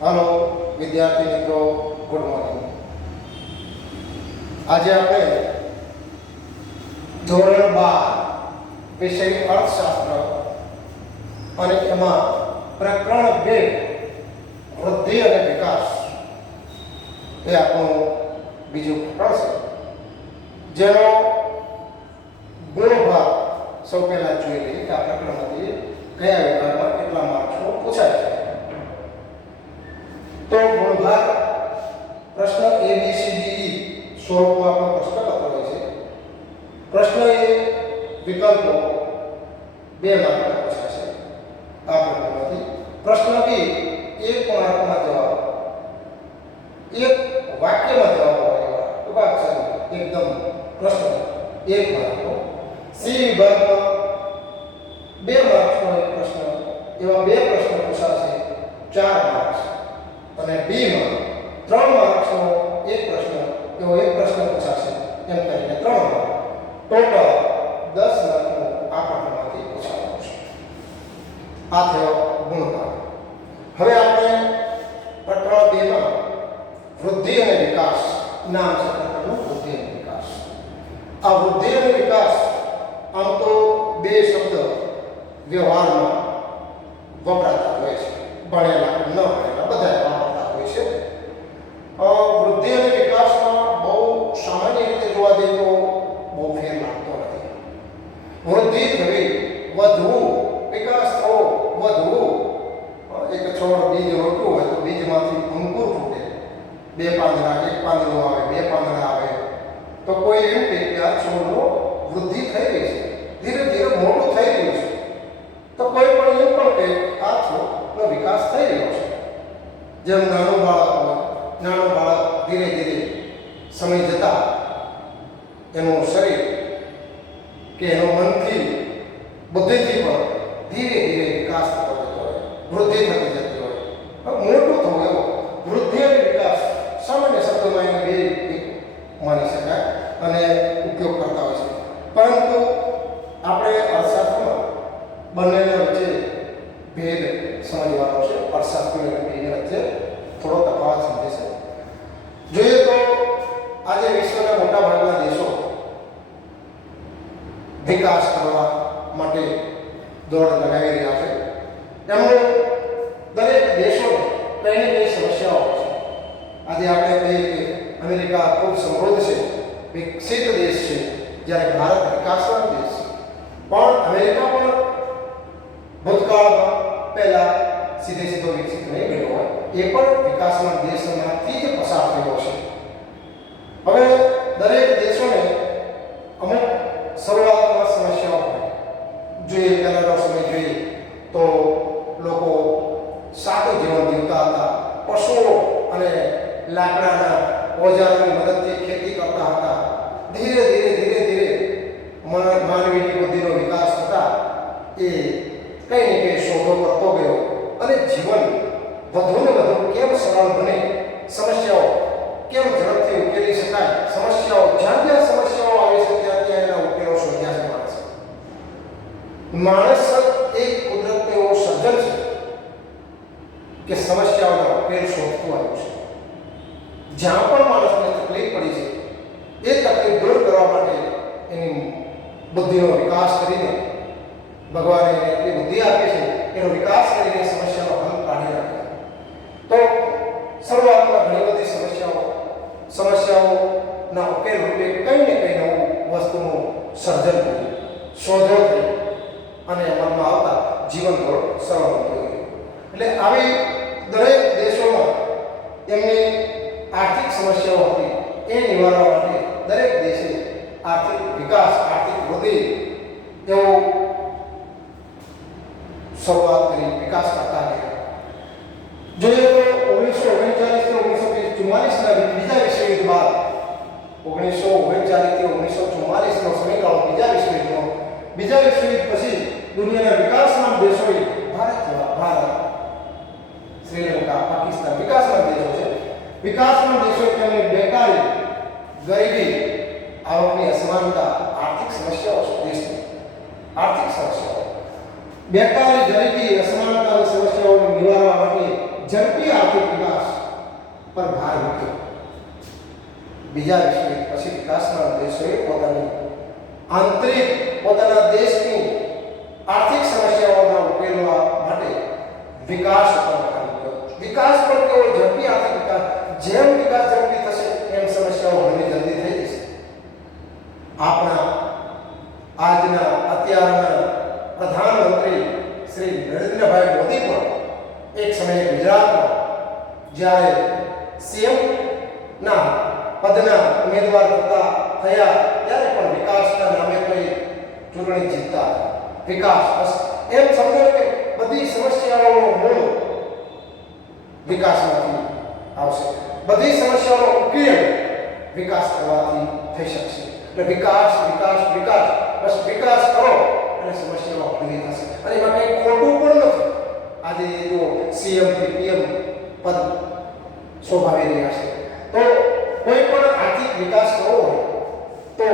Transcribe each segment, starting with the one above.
Hello विद्यार्थी मित्रों, good morning. आज આપણે ધોરણ 12 વિષય અર્થશાસ્ત્ર અને એમાં પ્રકરણ 2 વૃદ્ધિ અને વિકાસ એ આપણું બીજું પ્રકરણ છે, જેનો ગુણભાગ સૌ પહેલા જોઈ લઈએ કે આ પ્રકરણમાંથી કયા વિભાગમાં કેટલા માર્ક્સનો પૂછાય છે। तो गुणभाग प्रश्न A B C D E स्वरूपમાં આપણો પ્રશ્ન પત્ર હોય છે। પ્રશ્ન એ વિકલ્પો 2 માર્કના પૂછાશે આ પ્રકરણમાંથી। પ્રશ્ન બી 1 માર્કમાં જવાબ, એક વાક્યમાં જવાબ હોય ટૂંકા અક્ષર એકદમ પ્રશ્ન 1 માર્કનો। સી વિભાગમાં 2 માર્કનો એક પ્રશ્ન, એવા 2 પ્રશ્ન પૂછાશે 4 માર્ક્સ। અને બી માં 3 માર્ક્સનો એક પ્રશ્ન, એવો એક પ્રશ્ન પૂછાશે, એમ કરીને 3 માર્ક, ટોટલ 10 માર્કનો આ પ્રકરણમાંથી પૂછાવાનો છે। આ થયો ગુણભાગ। હવે આપણે પ્રકરણ 2 માં વૃદ્ધિ અને વિકાસ નામ છે પ્રકરણનું, વૃદ્ધિ અને વિકાસ। આ વૃદ્ધિ અને વિકાસ આમ તો 2 શબ્દ વ્યવહારમાં વપરાતા હોય છે, ભણેલા ન ભણેલા બધા વૃદ્ધિ અને વિકાસમાં બહુ સામાન્ય રીતે જોવા જઈએ તો બહુ ફેર લાગતો નથી। વૃદ્ધિ થવી, વધવું, વિકાસ થવો, વધવું। એક છોડ બીજ રોપ્યું હોય તો બીજમાંથી અંકુર ફૂટે, 2 પાંદડા, 1 પાંદડું આવે, 2 પાંદડા આવે, તો કોઈ એમ કહે કે આ છોડનો વૃદ્ધિ થઈ રહી છે, ધીરે ધીરે મોટું થઈ રહ્યું છે। તો કોઈ પણ એમ પણ કહે આ છોડનો વિકાસ થઈ રહ્યો છે। જેમ નાનું બાળક હોય, નાનું બાળક ધીરે ધીરે સમય જતા એનું શરીર કે એનું મનથી, બુદ્ધિથી પણ ધીરે ધીરે વિકાસ થતો જતો હોય, વૃદ્ધિ થતી જતી હોય, મોટું થવું, એવો વૃદ્ધિ અને વિકાસ સામાન્ય શબ્દોમાં એને 2 માની શકાય અને ઉપયોગ કરતા હોય છે। પરંતુ આપણે અર્થશાસ્ત્રમાં બંનેના વચ્ચે ભેદ સમજવાનો છે। અર્થશાસ્ત્ર અને ભેદ વચ્ચે થોડો તફાવત સમજે છે। જોઈએ તો આજે વિશ્વના મોટા ભાગના દેશો વિકાસ કરવા માટે દોડ લગાવી રહ્યા છે। એમનું દરેક દેશોને કઈ ને કઈ સમસ્યાઓ છે। આજે આપણે કહીએ કે અમેરિકા ખૂબ સમૃદ્ધ છે, વિકસિત દેશ છે, જ્યારે ભારત વિકાસવાનો દેશ છે। પણ અમેરિકા પણ ભૂતકાળમાં પહેલા સીધો વિકસિત નહીં ગયો હોય, એ પણ વિકાસના દેશોમાંથી જ પસાર થયો છે। હવે દરેક દેશોને અમુક શરૂઆતમાં સમસ્યાઓ હોય। જોઈએ પહેલાનો સમય જોઈએ તો લોકો સાદું જીવન જીવતા હતા, પશુઓ અને લાકડાના ઓજારોની મદદથી ખેતી કરતા હતા। ધીરે ધીરે માનવીની બુદ્ધિનો વિકાસ થતા એ કઈ ને કઈ શોધો કરતો ગયો અને જીવન વધુ ને વધુ કેમ સરળ બને, સમસ્યાઓ કેમ ઝડપથી ઉકેલી શકાય, સમસ્યાઓ જ્યાં જ્યાં સમસ્યાઓ આવી છે ત્યાં ત્યાં એના ઉકેલો શોધ્યા છે માણસે। માણસ એક કુદરતનો એવો સર્જન છે કે સમસ્યાઓના ઉકેલ શોધતું આવ્યું છે। જ્યાં પણ માણસને તકલીફ પડી છે એ તકલીફ દૂર કરવા માટે એની બુદ્ધિનો વિકાસ કરીને ભગવાને એને એટલી બુદ્ધિ આપી છે, એનો વિકાસ કરીને સમસ્યાનો હલ કાઢી નાખે। તો શરૂઆતમાં ઘણી બધી સમસ્યાઓના ઉકેલ રૂપે કંઈ ને કંઈ નવું વસ્તુનું સર્જન થયું, શોધો થઈ અને મનમાં આવતા જીવન થોડું સરળ બની ગયું। એટલે આવી દરેક દેશોમાં એમની આર્થિક સમસ્યાઓ હતી, એ નિવારવા માટે દરેક દેશે આર્થિક વિકાસ, આર્થિક વૃદ્ધિ એવો શરૂઆત કરી, વિકાસ કરતા ગયા। જોઈએ તો 1939 થી 1944ના બીજા વિશ્વયુદ્ધ બાદ 1939 થી 1944નો સમયગાળો બીજા વિશ્વયુદ્ધ પછી દુનિયાના વિકાસના દેશોએ ભારત, શ્રીલંકા, પાકિસ્તાન વિકાસના દેશો છે। વિકાસના દેશો તેમની બેકારી, ગરીબી, આવકની અસમાનતા, આર્થિક સમસ્યાઓ છે દેશની, આર્થિક સમસ્યાઓ, બેકારી, ગરીબી, અસમાનતાની સમસ્યાઓને નિવારવા માટે ઝડપી આર્થિક વિકાસ પર ભાર મૂક્યો. બીજા વિશ્વયુદ્ધ પછી વિકાસના દેશોએ પોતાના દેશની આર્થિક સમસ્યાઓના ઉકેલવા માટે વિકાસ ઉપર ભાર મૂક્યો. વિકાસ પણ કેવળ ઝડપી આર્થિક વિકાસ, જેમ વિકાસ ઝડપી થશે એમ સમસ્યાઓ ઘણી જલ્દી થઈ જશે. આપણા આજના અત્યારના પ્રધાનમંત્રી શ્રી નરેન્દ્રભાઈ મોદી પણ એક સમયે ગુજરાતમાં જ્યારે સીએમ ના પદના ઉમેદવાર થયા ત્યારે પણ વિકાસના નામે કોઈ ચૂંટણી જીતતા. વિકાસ બસ એમ સમજો કે બધી સમસ્યાઓનો મૂળ વિકાસમાંથી આવશે. બધી સમસ્યાઓનો ઉકેલ વિકાસ કરવાથી થઈ શકશે. એટલે વિકાસ વિકાસ વિકાસ, બસ વિકાસ કરો અને સમસ્યાઓ હળી થશે. અને એમાં કંઈ ખોટું પણ નથી. આજે જો સીએમ થી પીએમ પદ શોભાવી રહ્યા છે, તો કોઈ પણ આર્થિક વિકાસ કરવો હોય તો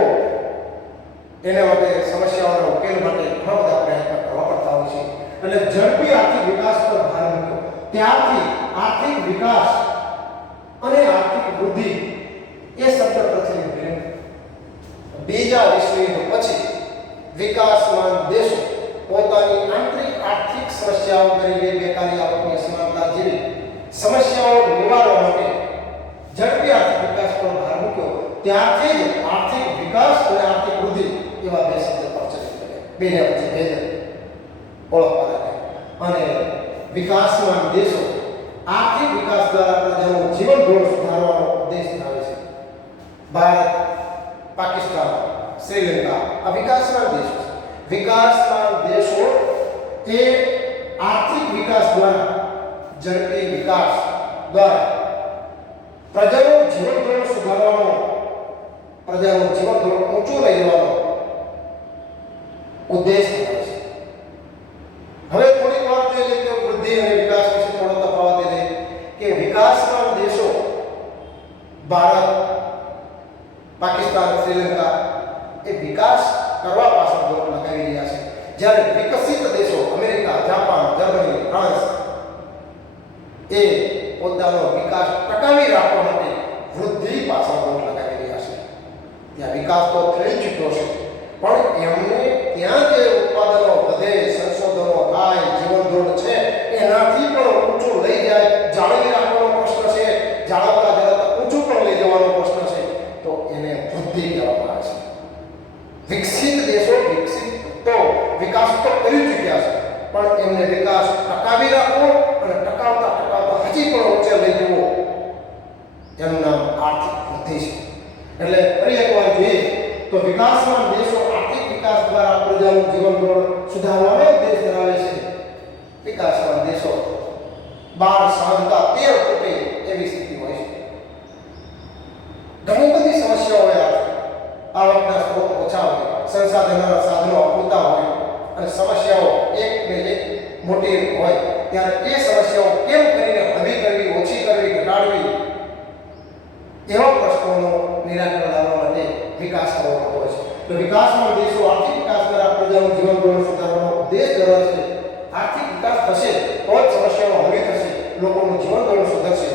એના માટે સમસ્યાઓના ઉકેલ માટે ઘણા બધા પ્રયત્નો કરવા પડતા હોય છે. એટલે ઝડપી આર્થિક વિકાસ પર ભાર મૂક્યો. ત્યારથી આર્થિક વિકાસ અને આર્થિક વૃદ્ધિ એ શબ્દ પ્રચલિત બન્યો. બીજા વિશ્વયુદ્ધ પછી વિકાસમાન દેશો પોતાની આંતરિક આર્થિક સમસ્યાઓ તરીકે બેકારી, આવકની અસમાનતા જેવી સમસ્યાઓ નિવારવા માટે ઝડપી આર્થિક વિકાસ પર ભાર મૂક્યો. ત્યારથી જ આર્થિક વિકાસ અને આર્થિક વૃદ્ધિ એવા બે શબ્દ પ્રચલિત બન્યા. બેને વચ્ચે ભેદ ઓળખવા લાગ્યા. અને વિકાસમાન દેશો આર્થિક વિકાસ દ્વારા પ્રજાનું જીવન ધોરણ સુધારવાનો ઉદ્દેશ ધરાવે છે. ભારત, પાકિસ્તાન, શ્રીલંકા આ વિકાસમાન દેશો છે. વિકાસમાન દેશો એ આર્થિક વિકાસ દ્વારા, ઝડપી વિકાસ દ્વારા પ્રજાનું જીવન ધોરણ સુધારવાનો, પ્રજાનું જીવન ધોરણ ઊંચું લઈ જવાનો ઉદ્દેશ ધરાવે છે. હવે થોડીક વાર જોઈએ કે વૃદ્ધિ અને વિકાસ વિશે થોડો તફાવત એ કે વિકાસમાન દેશો ભારત, પાકિસ્તાન, શ્રીલંકા એ વિકાસ કરવા પાછળ દોર લગાવી રહ્યા છે, જ્યારે વિકસિત દેશો અમેરિકા, જાપાન, જર્મની, ફ્રાન્સ એ પોતાનો વિકાસ ટકાવી રાખવા માટે વૃદ્ધિ પાછળ દોર લગાવી રહ્યા છે. ત્યાં વિકાસ તો થઈ ચૂક્યો છે, પણ એમને ત્યાં જે ઉત્પાદનો વધે, સંશોધનો થાય, જીવન ધોરણ છે એનાથી પણ ઊંચું લઈ જાય, જાળવી રાખવાનો પ્રશ્ન છે, જાળવતા જાળવતા ઊંચું પણ લઈ જવાનો પ્રશ્ન છે, તો એને વૃદ્ધિ કહેવામાં આવે છે. વિકસિત દેશો વિકાસ તો કરી ચૂક્યા છે, પણ એમને વિકાસ ટકાવી રાખવો અને ટકાવતા હજી પણ ઊંચે લઈ જવો એનું નામ આર્થિક વૃદ્ધિ છે. એટલે ફરી એકવાર જોઈએ તો વિકાસમાન દેશો આર્થિક વિકાસ દ્વારા પ્રજાનું જીવન ધોરણ સુધારવાનો ઉદ્દેશ ધરાવે છે. વિકાસમાન દેશો 12 સાંધતા 13 ફૂટે એવી સ્થિતિ હોય છે. ઘણી બધી સમસ્યાઓ હોય, આવકના સ્ત્રોત ઓછા હોય, સંસાધનોના સાધનો અપૂરતા હોય અને સમસ્યાઓ એક મોટી હોય, ત્યારે એ સમસ્યાઓ કેમ કરીને હળવી કરવી, ઓછી કરવી, ઘટાડવી એવા પ્રશ્નોનું નિરાકરણ લાવવા માટે વિકાસ કરવો પડતો હોય છે. તો વિકાસમાં દેશો આર્થિક વિકાસ દ્વારા પ્રજાનું જીવન ધોરણ સુધારવાનો ઉદ્દેશ ધરાવે છે. આર્થિક વિકાસ થશે તો જ સમસ્યાઓ હળવી થશે, લોકોનું જીવન ધોરણ સુધરશે,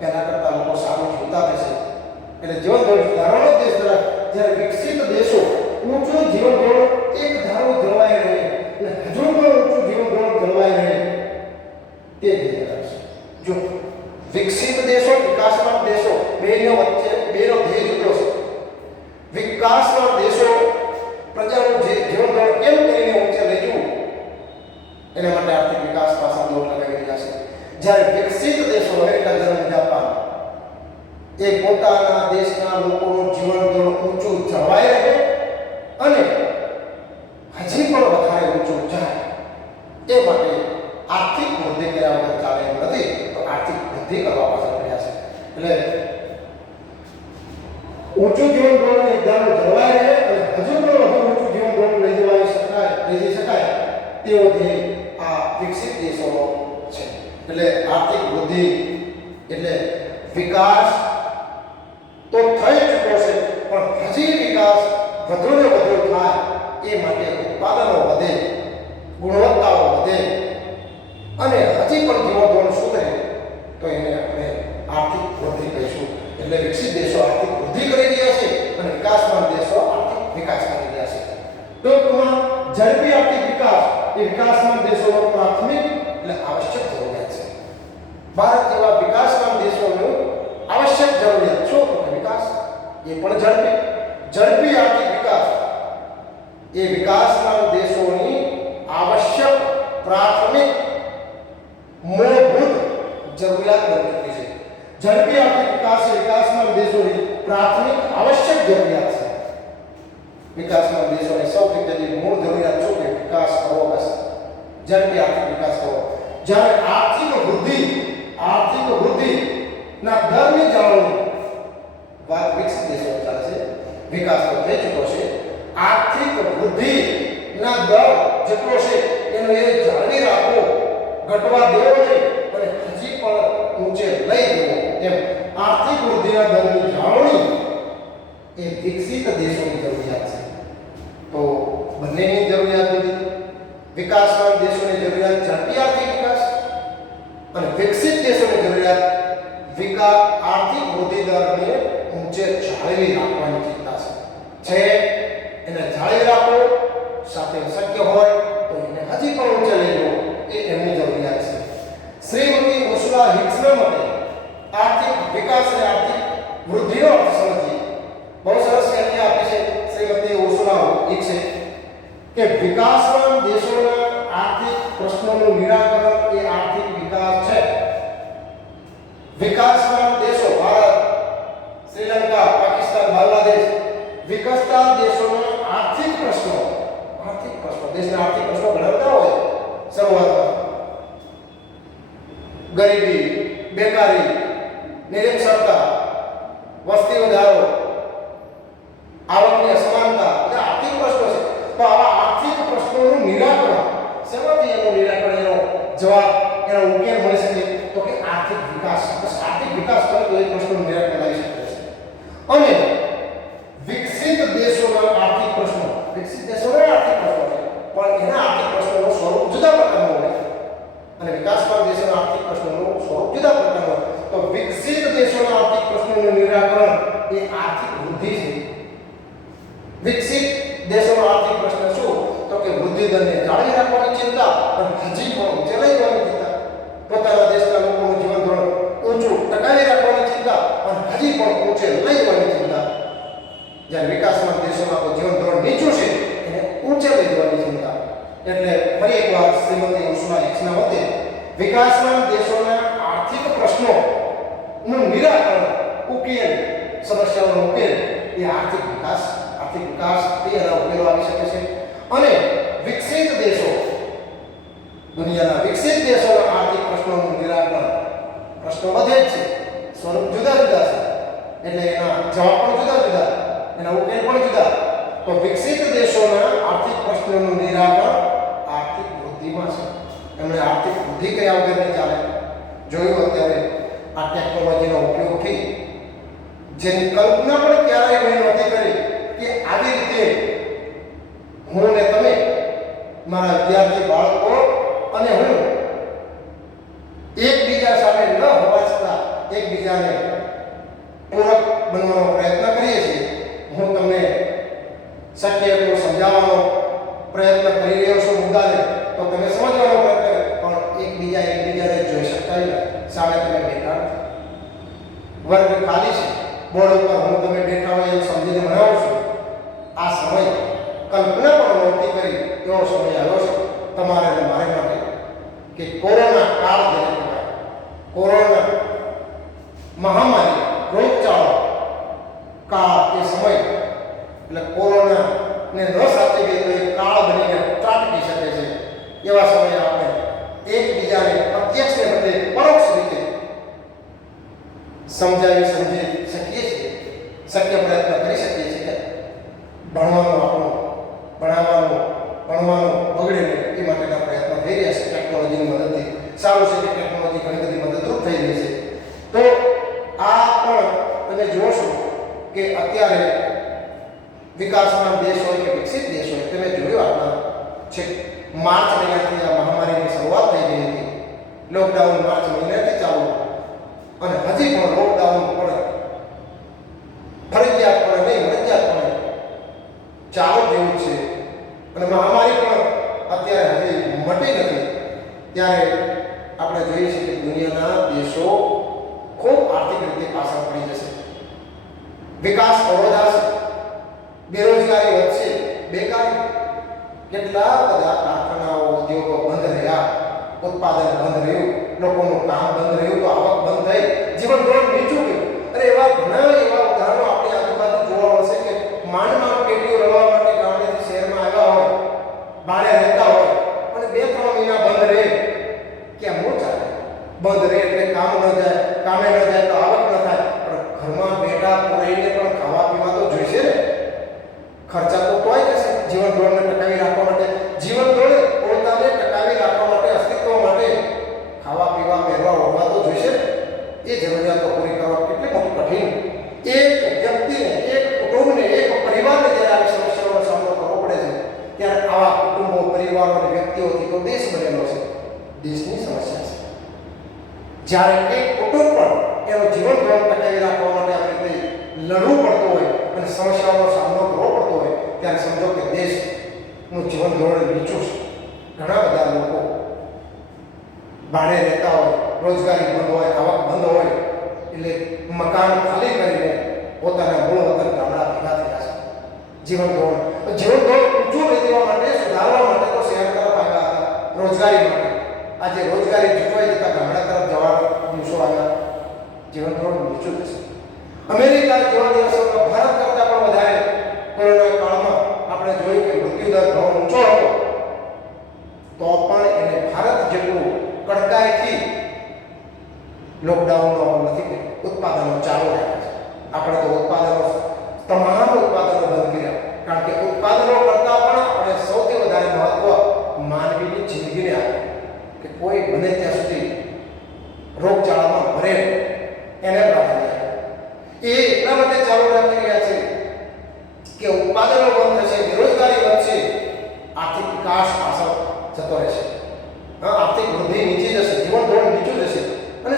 પહેલા કરતાં લોકો સારું જીવતા થશે. એટલે જીવન ધોરણ સુધારવાનો ઉદ્દેશ ધરાવે. જ્યારે વિકસિત દેશો ઊંચું જીવન ધોરણ એક ધારું જળવાઈ રહે અને હજુ પણ ઊંચું જીવન ધોરણ જળવાઈ રહે તે ધ્યેય ધરાવશે. જો વિકસિત દેશો, વિકાસમાન દેશો બેનો ધ્યેય જુદો છે. વિકાસમાન દેશો પ્રજાનું જીવન ધોરણ કેમ કરીને ઊંચે લઈ જવું એના માટે આર્થિક વિકાસ પાછળ દોર લગાવી રહ્યા છે. જ્યારે વિકસિત દેશો અમેરિકા, જર્મની, જાપાન એ પોતાના દેશના લોકોનું જીવન ધોરણ ઊંચું જળવાઈ રહે અને હજી પણ વધારે ઊંચું જાય એ માટે આર્થિક વૃદ્ધિ કર્યા વગર ચાલે એમ નથી, તો આર્થિક વૃદ્ધિ કરવા પાછળ પડ્યા છે. એટલે ઊંચું જીવન ધોરણ એકદમ જળવાઈ રહે અને હજુ પણ વધુ ઊંચું જીવન ધોરણ લઈ જઈ શકાય તેવો ધ્યેય આ વિકસિત દેશોનો છે. એટલે આર્થિક વૃદ્ધિ એટલે વિકાસ તો થઈ ચૂક્યો છે, પણ હજી વિકાસ વધુ ને વધુ થાય એ માટે ઉત્પાદનો વધે, ગુણવત્તાઓ વધે અને હજી પણ જીવન ધોરણ સુધરે તો એને આપણે આર્થિક વૃદ્ધિ કહીશું. એટલે વિકસિત દેશો આર્થિક વૃદ્ધિ કરી રહ્યા છે અને વિકાસમાન દેશો આર્થિક વિકાસ કરી રહ્યા છે. ટૂંકમાં ઝડપી આર્થિક વિકાસ એ વિકાસમાન દેશોનો પ્રાથમિક એટલે આવશ્યક જરૂરિયાત છે. ભારત જેવા વિકાસમાન દેશોનું આવશ્યક જરૂરિયાત શું? તો વિકાસ એ પણ ઝડપી આર્થિક વિકાસ એ વિકાસમાન દેશોની આવશ્યક પ્રાથમિક મૂળભૂત જરૂરિયાત બની ગઈ છે. ઝડપી આર્થિક વિકાસ એ વિકાસમાન દેશોની પ્રાથમિક આવશ્યક જરૂરિયાત છે. વિકાસમાન દેશોની સૌથી પહેલી મૂળ જરૂરિયાત શું કે વિકાસ કરવો, બસ ઝડપી આર્થિક વિકાસ કરવો. જ્યારે આર્થિક વૃદ્ધિ ના દરની જાળવણી વાત વિકસિત દેશો ચાલે છે. વિકાસ તો થઈ ચૂક્યો છે. આર્થિક વૃદ્ધિ ના દર જેટલો છે એનો એ જાળવી રાખવો, ઘટવા દેવો નહીં અને હજી પણ ઊંચે લઈ જવો. એમ આર્થિક વૃદ્ધિના દરની જાળવણી એ વિકસિત દેશોની જરૂરિયાત છે. તો બંનેની જરૂરિયાત હતી. વિકાસમાન દેશોની જરૂરિયાત ઝડપી આર્થિક વિકાસ અને વિકસિત દેશોની જરૂરિયાત આર્થિક વૃદ્ધિ દરને ઊંચે જાળવી રાખવાની ચિંતા છે. એને જાળવી રાખો, સાથે શક્ય હોય તો એને હજી પણ ઊંચે લઈ જવો એ એમની જરૂરિયાત છે. શ્રીમતી ઉર્સુલા હિક્સના મતે આર્થિક વિકાસ અને આર્થિક વૃદ્ધિનો અર્થ સમજીએ. બહુ સરસ વ્યાખ્યા આપી છે શ્રીમતી ઉર્સુલા હિક્સે કે વિકાસમાન દેશોના આર્થિક પ્રશ્નોનું નિરાકરણ એ આર્થિક વિકાસ છે. વિકાસમાન દેશો ભારત, શ્રીલંકા, પાકિસ્તાન, બાંગ્લાદેશ વિકસતા દેશોના આર્થિક પ્રશ્નો દેશના આર્થિક પ્રશ્નો ઘણા બધા હોય. શરૂઆતમાં ગરીબી, બેકારી, નિરક્ષરતા, વસ્તી વધારો, આવકની અસમાનતા બધા આર્થિક પ્રશ્નો છે. તો આવા આર્થિક પ્રશ્નોનું નિરાકરણ શેમાંથી એનું નિરાકરણ, એનો જવાબ, એનો ઉકેલ મળી શકે? તો કે આર્થિક વિકાસ. આર્થિક વિકાસ કરે તો એ પ્રશ્નોનું નિરાકરણ લાવી શકે છે. અને વિકસિત દેશોના આર્થિક પ્રશ્નો પણ એના આર્થિક પ્રશ્નોનું સ્વરૂપ જુદા પ્રકારનું હોય અને વિકાસમાન દેશોના આર્થિક પ્રશ્નોનું સ્વરૂપ જુદા પ્રકારનું હોય. તો વિકસિત દેશોના આર્થિક પ્રશ્નોનું નિરાકરણ એ આર્થિક વૃદ્ધિ છે. વિકસિત દેશોનો આર્થિક પ્રશ્ન શું? તો કે વૃદ્ધિ દરને જાળવી રાખવાની ચિંતા અને હજી પણ ઊંચે લઈ જવાની ચિંતા. પોતાના દેશના લોકોનું જીવન ધોરણ ઊંચું ટકાવી રાખવાની ચિંતા અને હજી પણ ઊંચે લઈ જવાની ચિંતા. જ્યારે વિકાસમાન દેશોમાં કોઈ જીવન ધોરણ નીચું છે એને ઊંચે લઈ જવાની ચિંતા. એટલે ફરી એકવાર શ્રીમતી ઉર્સુલા હિક્સના મતે વિકાસમાન દેશોના આર્થિક પ્રશ્નોનું નિરાકરણ, ઉકેલ, સમસ્યાઓનો ઉકેલ એ આર્થિક વિકાસ એના ઉકેલો આવી શકે છે. અને વિકસિત દેશો, દુનિયાના વિકસિત દેશોના આર્થિક પ્રશ્નોનું નિરાકરણ, પ્રશ્નો બધે જ છે, સ્વરૂપ જુદા જુદા છે એટલે એના જવાબ પણ જુદા જુદા, એના ઉકેલ પણ જુદા. તો વિકસિત દેશોના આર્થિક પ્રશ્નોનું નિરાકરણ આર્થિક વૃદ્ધિમાં છે. એમણે આર્થિક વૃદ્ધિ કર્યા વગર નહીં ચાલે. જોયું અત્યારે આ ટેકનોલોજીનો ઉપયોગથી જેની કલ્પના પણ ક્યારેય મેં નહોતી કરી કે આવી રીતે હું ને તમે, મારા વિદ્યાર્થી બાળકો અને હું એકબીજા સામે ન હોવા છતાં એકબીજાને પૂરક બનવાનો પ્રયત્ન કરીએ છીએ. હું તમને શક્ય એટલું સમજાવવાનો પ્રયત્ન કરી રહ્યો છું મુદ્દાને, તો તમે સમજવાનો પ્રયત્ન, પણ એકબીજાને જોઈ શકતા નથી. સામે તમે બેઠા, વર્ગ ખાલી છે, બોર્ડ ઉપર હું તમે બેઠા હોય એવું સમજીને ભણાવું છું. આ સમય કલ્પના પણ નહોતી કરી એવો સમય આવ્યો છે તમારે અને મારે માટે કે કોરોના કાળ જેને કહેવાય, કોરોના મહામારી, રોગચાળો કાળ, એ સમય એટલે કોરોનાને ન સાચવીએ તો એ કાળ બનીને ત્રાટકી શકે છે. એવા સમયે આપણે એકબીજાને પ્રત્યક્ષને બદલે પરોક્ષ રીતે સમજી શકીએ છીએ, શક્ય પ્રયત્ન કરી શકીએ છીએ કે ભણવાનું બગડે નહીં એ માટેના પ્રયત્નો થઈ રહ્યા છે ટેકનોલોજીની મદદથી. સારું છે કે ટેકનોલોજી ઘણી બધી મદદરૂપ થઈ રહી છે. તો આ પણ તમે જોશો કે અત્યારે વિકાસમાન દેશ હોય કે વિકસિત દેશ હોય, તમે જોયું આપણા છે માર્ચ મહિનાથી આ મહામારીની શરૂઆત થઈ ગઈ હતી. લોકડાઉન માર્ચ મહિનાથી ચાલુ દેશો ખૂબ આર્થિક રીતે પાછળ પડી જશે, વિકાસ અવરોધાશે, બેરોજગારી વધશે, બેકારી, કેટલા બધા કારખાનાઓ ઉદ્યોગો બંધ રહ્યા, ઉત્પાદન બંધ રહ્યું, લોકોનું કામ બંધ રહ્યું, તો આવક બંધ થઈ, જીવન ધોરણ નીચું ગયું. અને એવા ઘણા એવા ઉદાહરણો આપણી આજુબાજુ જોવા મળશે કે માંડ પેટીઓ રળવા માટે ગામડેથી શહેરમાં આવ્યા હોય, બાળે રહેતા હોય, અને 2-3 મહિના બંધ રહે, કેમ ન ચાલે? બંધ રહે એટલે કામ ન જાય, કામે ન જાય તો આવક ન થાય, પણ ઘરમાં બેઠા પૂરાઈને પણ ખાવા પીવા તો જોઈશે ને. ખર્ચા તો તોય જશે જીવન ધોરણને ટકાવી રાખવા માટે, જીવન ધોરણે પોતાને ટકાવી રાખવા માટે, અસ્તિત્વ માટે ખાવા પીવા પહેરવા ઓઢવા તો જોઈશે ને. એ જરૂરિયાતો પૂરી કરવા કેટલી મોટી કઠિન. એક વ્યક્તિને, એક કુટુંબને, એક પરિવારને જ્યારે આવી સમસ્યાઓનો સામનો કરવો પડે છે, ત્યારે આવા કુટુંબો, પરિવારો અને વ્યક્તિઓથી તો દેશ બનેલો છે, દેશની સમસ્યા છે. જ્યારે એક કુટુંબ પણ એનું જીવન ધોરણ ટકાવી રાખવા માટે આવી રીતે લડવું પડતું હોય અને સમસ્યાઓનો સામનો કરવો પડતો હોય, ત્યારે સમજો કે દેશનું જીવન ધોરણ નીચું છે. ઘણા બધા લોકો ભાડે રહેતા હોય, રોજગારી બંધ હોય, આવક બંધ હોય, એટલે મકાન ખાલી કરીને પોતાના મૂળ વતન ગામડા ભેગા થયા છે. જીવન ધોરણ ઊંચું લઈ દેવા માટે, સુધારવા માટે તો શહેર તરફ આવ્યા હતા, રોજગારી માટે. આજે રોજગારી ચૂકવાઈ જતા ગામડા તરફ જવાના દિવસો આવ્યા, જીવન ધોરણ નીચું થશે. અમેરિકા જેવા દેશોમાં ભારત કરતાં પણ વધારે કોરોના કાળમાં આપણે જોયું કે મૃત્યુદર ઘણો ઊંચો હતો, તો પણ એને ભારત જેટલું કડકાઈથી લોકડાઉનનો અમલ નથી કર્યો, ઉત્પાદનો ચાલુ રાખ્યા છે. આપણે તો તમામ ઉત્પાદનો બંધ કર્યા, કારણ કે ઉત્પાદનો કરતાં પણ આપણે સૌથી વધારે મહત્વ માનવીની જિંદગીને આપ્યું કે કોઈ બને ત્યાં સુધી રોગચાળામાં મરે એને પ્રાધાન્ય. એ એટલા માટે ચાલુ રાખી રહ્યા છે કે ઉત્પાદનો બંધ થશે, બેરોજગારી વધશે, આર્થિક વિકાસ પાછળ જતો રહેશે, આર્થિક વૃદ્ધિ નીચે જશે, જીવન ધોરણ નીચું જશે. અને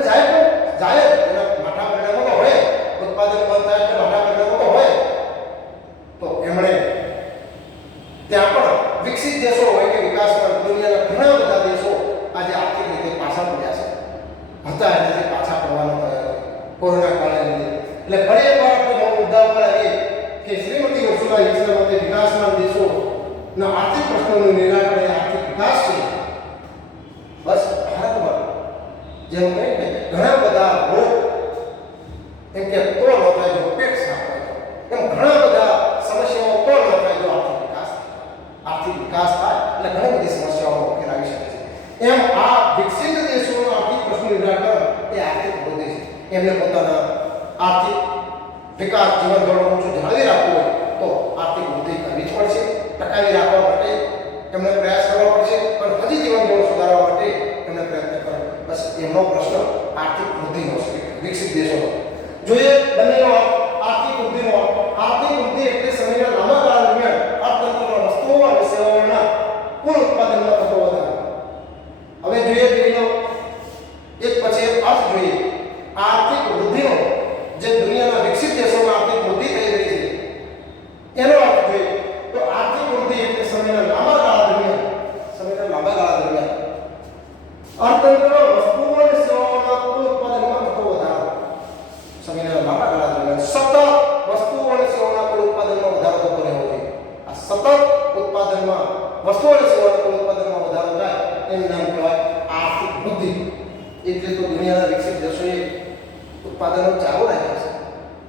જાય એના માઠા પરિણામો તો હોય, ઉત્પાદન બંધ થાય એટલે માઠા પરિણામો તો હોય. તો એમણે ત્યાં પણ વિકસિત દેશો હોય કે વિકાસમાં દુનિયાના ઘણા બધા દેશો આજે આર્થિક રીતે પાછા પડ્યા છે, હતા એનાથી પાછા પડવાનો કોરોના કાળને લીધે. એટલે ફરી એકવાર આપણે મુદ્દા ઉપર આવીએ કે શ્રીમતી ઉર્સુલા હિલ્સના મતે વિકાસના દેશોના આર્થિક પ્રશ્નોનું નિરાકરણ આર્થિક વિકાસ છે. બસ ભારતમાં જેમ કહે ઘણા બધા રોગ એમ કે તો ન થાય જો પેટ સાફ થાય, એમ ઘણા બધા સમસ્યાઓ તો ન થાય જો આર્થિક વિકાસ થાય એટલે ઘણી બધી સમસ્યાઓનો ઉકેલ આવી શકે છે. એમ આ વિકસિત દેશોનો આર્થિક પ્રશ્ન નિરાકરણ એ આર્થિક વૃદ્ધિ છે. એમને પોતાના આર્થિક વિકાસ, જીવન ધોરણ ઊંચું જાળવી રાખવું હોય તો આર્થિક વૃદ્ધિ કરવી જ પડશે. ટકાવી રાખવા માટે એમને પ્રયાસ કરવા પડશે, પણ હજી જીવન ધોરણ સુધારવા માટે એમને પ્રયત્ન કરો. બસ એમનો પ્રશ્ન આર્થિક વૃદ્ધિનો છે, વિકસિત દેશોનો. જોઈએ બંનેનો આર્થિક વૃદ્ધિનો. આર્થિક વૃદ્ધિ એટલે સમયના લાંબા ગાળા દરમિયાન અર્થતંત્રમાં વસ્તુઓ અને સેવાઓના કુલ ઉત્પાદનમાં થતો વધારો. હવે જોઈએ તેનો એક પછી એક અર્થ જોઈએ. આર્થિક વૃદ્ધિનો જે દુનિયાના વિકસિત દેશોમાં આર્થિક વૃદ્ધિ થઈ રહી છે એનો અર્થ જોઈએ તો આર્થિક વૃદ્ધિ એટલે સમયના લાંબા ગાળા દરમિયાન અર્થતંત્રમાં વસ્તુઓ અને સેવાઓના કુલ ઉત્પાદનમાં થતો વધારો. સમયના લાંબા ગાળા દરમિયાન સતત વસ્તુઓ અને સેવાઓના કુલ ઉત્પાદનમાં વધારો થતો રહેવો જોઈએ. આ સતત ઉત્પાદનમાં વસ્તુઓ અને સેવાઓના કુલ ઉત્પાદનમાં વધારો થાય એનું નામ કહેવાય આર્થિક વૃદ્ધિ. એટલે તો દુનિયાના વિકસિત દેશોએ ઉત્પાદનો ચાલુ રાખ્યા છે,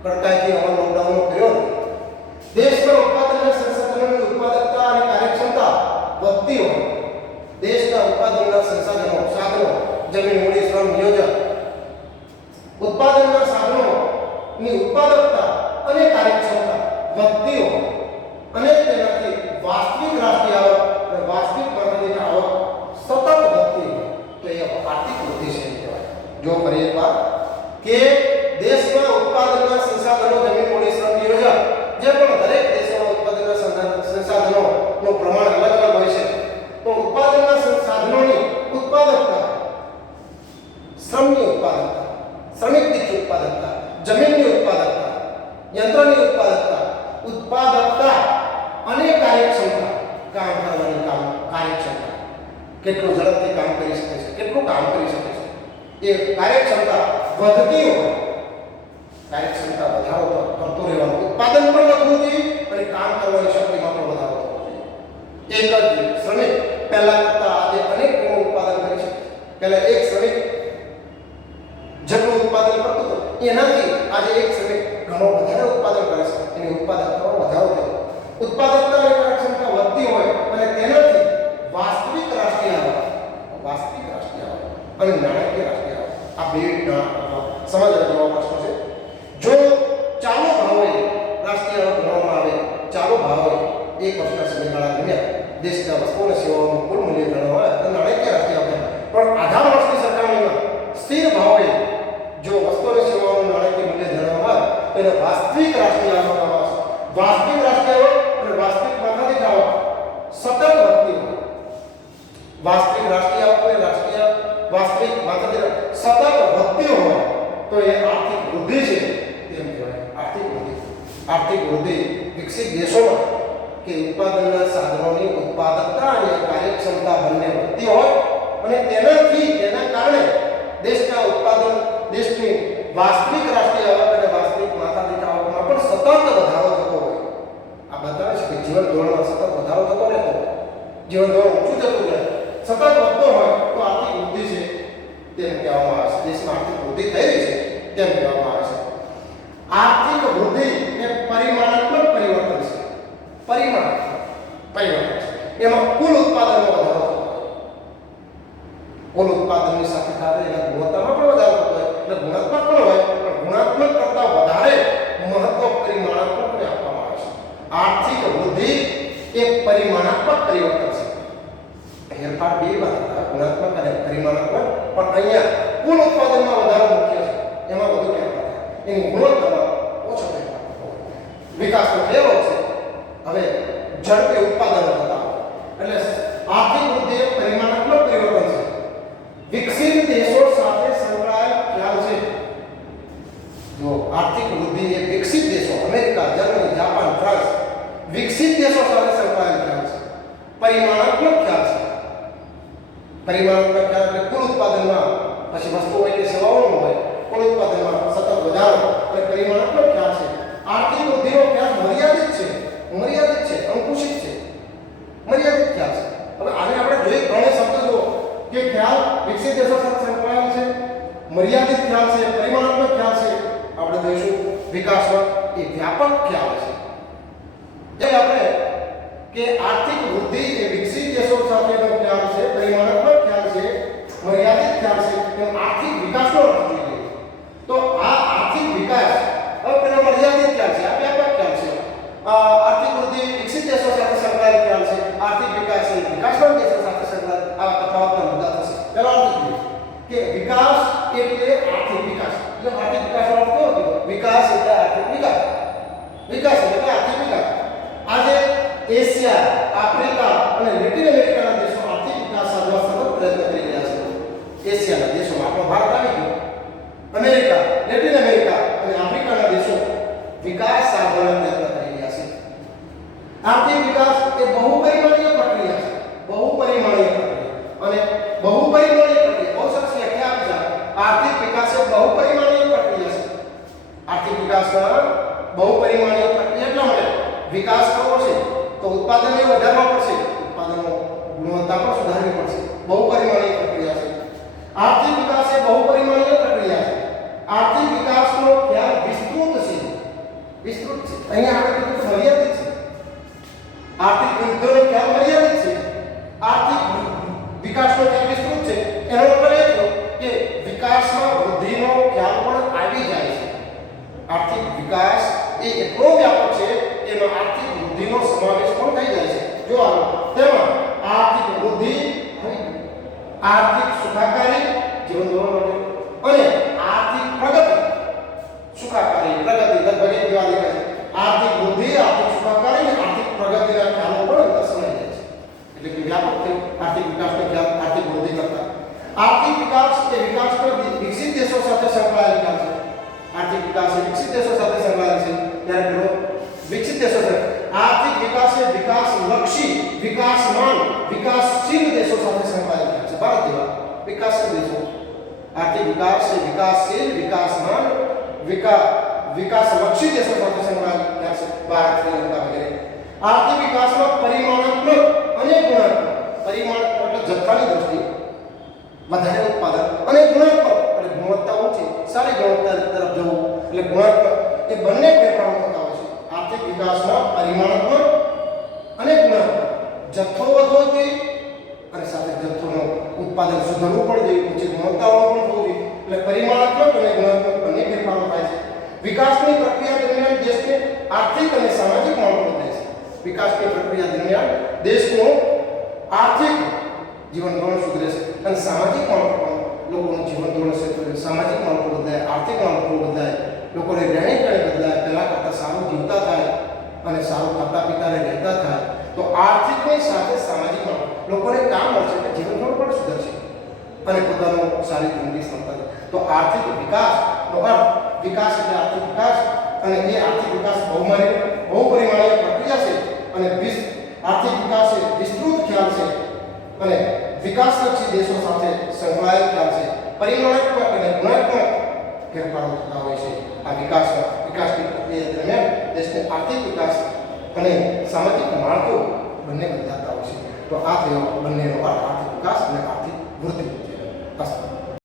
કડકાઈથી અમલ લોકડાઉનનો કર્યો નથી. દેશના ઉત્પાદનના સંસાધનોની ઉત્પાદકતા અને કાર્યક્ષમતા વધતી હોય, દેશના ઉત્પાદનના સાધનો, જમીન, મૂડી, શ્રમ, નિયોજન, ઉત્પાદનના સાધનોની ઉત્પાદકતા અને કાર્યક્ષમતા વધતી હોય અને તેનાથી વાસ્તવિક રાષ્ટ્રીય આવક અને વાસ્તવિક માનવીય આવક સતત વધતી હોય તો એ આર્થિક વૃદ્ધિ છે કહેવાય. જો ફરી એકવાર કે દેશમાં ઉત્પાદનના સંસાધનો, જમીન, મૂડી, શ્રમ, નિયોજન, જે પણ દરેક દેશોના ઉત્પાદનના સંસાધનોનું પ્રમાણ અલગ અલગ હોય છે, તો ઉત્પાદનના સંસાધનોની ઉત્પાદકતા, શ્રમની ઉત્પાદકતા, શ્રમિક દીઠ ઉત્પાદકતા, જમીનની ઉત્પાદકતા, યંત્રની ઉત્પાદકતા અને કાર્યક્ષમતા, કામ કરવાની કાર્યક્ષમતા, કેટલું ઝડપથી કામ કરી શકે છે, કેટલું કામ કરી શકે છે, એ કાર્યક્ષમતા વધતી હોય, કાર્યક્ષમતા વધારો કરતો રહેવાનું, ઉત્પાદન પણ વધવું જોઈએ અને કામ કરવાની શક્તિમાં પણ વધારો થવો જોઈએ. એક જ શ્રમિક પહેલા કરતા આજે અનેક ગણું ઉત્પાદન કરી શકે. પહેલા એક શ્રમિક જેટલું ઉત્પાદન કરતો હતો એનાથી આજે એક શ્રમિક ઘણો વધારે ઉત્પાદન કરે છે. એની ઉત્પાદકતામાં વધારો થયો. ઉત્પાદકતા અને કાર્યક્ષમતા વધતી હોય અને તેનાથી વાસ્તવિક રાષ્ટ્રીય આવક અને નાણાકીય રાષ્ટ્રીય આવક, આ બે સમજવા જેવા પ્રશ્નો છે. જો ચાલુ ભાવે રાષ્ટ્રીય આવક ગણવામાં આવે, ચાલુ ભાવે એક વર્ષના સમયગાળા દરમિયાન દેશના વસ્તુઓ અને સેવાઓનું કુલ મૂલ્ય ગણવામાં આવે તો નાણાકીય રાષ્ટ્રીય આવક, પણ 18 વર્ષની સરખામણીમાં સ્થિર ભાવે જો વસ્તુઓ અને સેવાઓનું નાણાકીય મૂલ્ય ગણવામાં આવે તો એને વાસ્તવિક રાષ્ટ્રીય આવક કહેવામાં આવે. વાસ્તવિક રાષ્ટ્રીય આવક અને વાસ્તવિક માથાદીઠ આવક સતત વધતી હોય, વાસ્તવિક રાષ્ટ્રીય આવક અને વાસ્તવિક માથાદીઠ સતત વધતી હોય તો એ આર્થિક વૃદ્ધિ છે તેમ કહેવાય. આર્થિક વૃદ્ધિ વિકસિત દેશોમાં કે ઉત્પાદનના સાધનોની ઉત્પાદકતા અને કાર્યક્ષમતા બંને વધતી હોય અને તેના કારણે દેશના ઉત્પાદન, દેશની વાસ્તવિક રાષ્ટ્રીય આવક અને વાસ્તવિક માથાદીઠ આવકમાં પણ સતત વધારો થતો હોય. આ બતાવે છે કે જીવન ધોરણમાં સતત વધારો થતો રહેતો હોય, જીવન ધોરણ ઊંચું જતું રહે, સતત વધતો હોય તો આર્થિક વૃદ્ધિ છે તેમ કહેવામાં આવે છે. દેશમાં આર્થિક વૃદ્ધિ થઈ રહી છે તેમ કહેવામાં આવે છે. આર્થિક વૃદ્ધિ એ પરિમાણાત્મક પરિવર્તન છે. પરિવર્તન છે. એમાં કુલ ઉત્પાદનનો વધારો થતો હોય, કુલ ઉત્પાદનની સાથે સાથે એના ગુણવત્તામાં પણ વધારો થતો હોય, એટલે ગુણાત્મક પણ હોય, પણ ગુણાત્મક કરતાં વધારે મહત્વ પરિમાણાત્મકને આપવામાં આવે છે. આર્થિક વૃદ્ધિ એ પરિમાણાત્મક પરિવર્તન છે. ફેરફાર બે માં ગુણાત્મક અને પરિમાણાત્મક, પણ અહીંયા કુલ ઉત્પાદનમાં વધારો મુખ્ય છે, એમાં વધુ ફેરફાર થાય, એની ગુણવત્તામાં ઓછો ફેરફાર થતો. વિકાસનો એવો છે હવે ઝડપી ઉત્પાદનો થતા હોય, એટલે આર્થિક વૃદ્ધિ એ પરિમાણાત્મક પરિવર્તન છે. વિકસિત દેશો સાથે સંકળાયેલ ખ્યાલ છે. જો આર્થિક વૃદ્ધિ એ વિકસિત દેશો, અમેરિકા, જર્મની, જાપાન, ફ્રાન્સ, વિકસિત દેશો સાથે સંકળાયેલ ખ્યાલ છે. પરિમાણાત્મક ખ્યાલ છે. પરિમાણાત્મક ખ્યાલ એટલે કુલ ઉત્પાદનમાં, પછી વસ્તુઓ હોય કે સેવાઓનું હોય, કુલ ઉત્પાદનમાં સતત વધારો અને પરિમાણાત્મક ખ્યાલ છે. આર્થિક વૃદ્ધિનો ખ્યાલ મર્યાદિત છે, અંકુશિત છે, મર્યાદિત ખ્યાલ છે. હવે આને આપણે જોઈએ ત્રણે શબ્દ જો કે ખ્યાલ વિકસિત દેશો સાથે સંકળાયેલ છે, મર્યાદિત ખ્યાલ છે, પરિમાણાત્મક ખ્યાલ છે. આપણે જોઈશું વિકાસમાં એ વ્યાપક ખ્યાલ છે. જે આપણે કે આર્થિક વૃદ્ધિ એ વિકસિત દેશો સાથેનો ખ્યાલ છે, પરિમાણાત્મક ખ્યાલ છે, મર્યાદિત ખ્યાલ છે, એમ આર્થિક વિકાસનો અર્થ જોઈએ. તો આ આર્થિક વિકાસ હવે પેલો મર્યાદિત ખ્યાલ છે, આ વ્યાપક ખ્યાલ છે. આર્થિક વૃદ્ધિ વિકસિત દેશો સાથે સંકળાયેલ ખ્યાલ છે, આર્થિક વિકાસ એ વિકાસવાન દેશો સાથે સંકળાયેલ. આ તફાવતના મુદ્દા થશે. પહેલો અર્થ કે વિકાસ એટલે આર્થિક વિકાસ. એટલે આર્થિક વિકાસનો અર્થ કેવો થયો? વિકાસ એટલે આર્થિક વિકાસ, વિકાસ એટલે આર્થિક વિકાસ. આજે એશિયા, આફ્રિકા અને લેટિન અમેરિકાના દેશો આર્થિક વિકાસ સાધવા સતત પ્રયત્ન કરી રહ્યા છે. એશિયાના દેશોમાં આપણો ભારત આવી ગયો, અમેરિકા, લેટિન અમેરિકા અને આફ્રિકાના દેશો વિકાસ સાધવાના પ્રયત્ન કરી રહ્યા છે. આર્થિક વિકાસ એ બહુપરિમાણીય પ્રક્રિયા છે, બહુપરિમાણીય પ્રક્રિયા. અને બહુપરિમાણીય પ્રક્રિયા બહુ સરસ વ્યાખ્યા આપી છે. આર્થિક વિકાસ એ બહુપરિમાણીય પ્રક્રિયા છે. આર્થિક વિકાસમાં બહુપરિમાણીય પ્રક્રિયા એટલા માટે વિકાસ કરવો છે તો ઉત્પાદનને વધારવા પડશે, ઉત્પાદનનો ગુણવત્તા પણ સુધારવી પડશે. બહુપરિમાણીય પ્રક્રિયા છે. આર્થિક વિકાસ એ બહુપરિમાણીય પ્રક્રિયા છે. આર્થિક વિકાસનો ખ્યાલ વિસ્તૃત છે, વિસ્તૃત છે. અહીંયા આપણે કીધું કે મર્યાદિત છે. આર્થિક વૃદ્ધિનો ખ્યાલ મર્યાદિત છે, આર્થિક વિકાસનો ખ્યાલ વિસ્તૃત છે. એનો મતલબ એ થયો કે વિકાસમાં વૃદ્ધિનો ખ્યાલ પણ આવી જાય છે. આર્થિક વિકાસ એ એટલો વ્યાપક છે કે એમાં આર્થિક વૃદ્ધિનો સમાવેશ પણ થઈ જાય છે. જો તેમાં આર્થિક વૃદ્ધિ, આર્થિક સુખાકારી જીવન ધોરણ માટે અને આર્થિક પ્રગતિ, સુખાકારી, પ્રગતિ લગભગ એક જેવા દેખાય છે. આર્થિક વૃદ્ધિ, આર્થિક સુખાકારી અને આર્થિક પ્રગતિના ખ્યાલો પણ અંદર સમાઈ જાય છે. એટલે કે વ્યાપક થયું આર્થિક વિકાસનો ખ્યાલ આર્થિક વૃદ્ધિ કરતા. આર્થિક વિકાસ એ વિકાસ પર વિકસિત દેશો સાથે સંકળાયેલ ખ્યાલ છે. આર્થિક વિકાસ એ વિકસિત દેશો સાથે સંકળાયેલ છે. ત્યારે પેલો વિકસિત દેશો સાથે આર્થિક વિકાસ એ વિકાસલક્ષી, વિકાસમાન, વિકાસશીલ દેશો સાથે સંકળાયેલ છે. ભારત જેવા વિકાસશીલ દેશો આર્થિક વિકાસ એ વિકાસશીલ, વિકાસમાન, વિકાસલક્ષી દેશો સાથે સંકળાયેલા છે, ભારત, શ્રીલંકા વગેરે. આર્થિક વિકાસમાં પરિમાણાત્મક અને ગુણાત્મક. પરિમાણાત્મક એટલે જથ્થાની દ્રષ્ટિએ વધારે ઉત્પાદન, અને ગુણાત્મક એટલે ગુણવત્તા ઊંચી, સારી ગુણવત્તા તરફ જવું, એટલે ગુણાત્મક. એ બંને ફેરફારો થતા હોય છે. આર્થિક વિકાસમાં પરિમાણાત્મક અને ગુણાત્મક. જથ્થો વધવો જોઈએ અને સાથે જથ્થોનું ઉત્પાદન સુધરવું પણ જોઈએ, ઊંચી ગુણવત્તાવાળું પણ થવું જોઈએ. એટલે પરિમાણાત્મક અને ગુણાત્મક બંને ફેરફારો થાય છે. વિકાસની પ્રક્રિયા દરમિયાન દેશને આર્થિક અને સામાજિક માળખું બદલાય છે. વિકાસની પ્રક્રિયા દરમિયાન દેશનું આર્થિક જીવન ધોરણ સુધરે છે અને સામાજિક માળખું પણ, લોકોનું જીવન ધોરણ સુધરે, સામાજિક માળખું બદલાય, આર્થિક માળખું બદલાય, લોકોની રહેણી કરણી બદલાય, પહેલા કરતાં સારું જીવતા થાય અને સારું ખાતા પીતાને રહેતા થાય. તો આર્થિકની સાથે સામાજિક માળખું, લોકોને કામ મળશે એટલે જીવન ધોરણ પણ સુધરશે અને પોતાનું સારી જિંદગી સંપાદન. તો આર્થિક વિકાસનો અર્થ, વિકાસ એટલે આર્થિક વિકાસ, અને એ આર્થિક વિકાસ બહુપરિમાણીય પ્રક્રિયા છે અને આર્થિક વિકાસ એ વિસ્તૃત ખ્યાલ છે અને વિકાસલક્ષી દેશો સાથે સંકળાયેલ ખ્યાલ છે. પરિમાણાત્મક અને ગુણાત્મક ફેરફારો થતા હોય છે. આ વિકાસની પ્રક્રિયા દરમિયાન દેશને આર્થિક વિકાસ અને સામાજિક માળખું બંને બદલાતા હોય છે. તો આ થયો બંનેનો અર્થ, આર્થિક વિકાસ અને આર્થિક વૃદ્ધિ.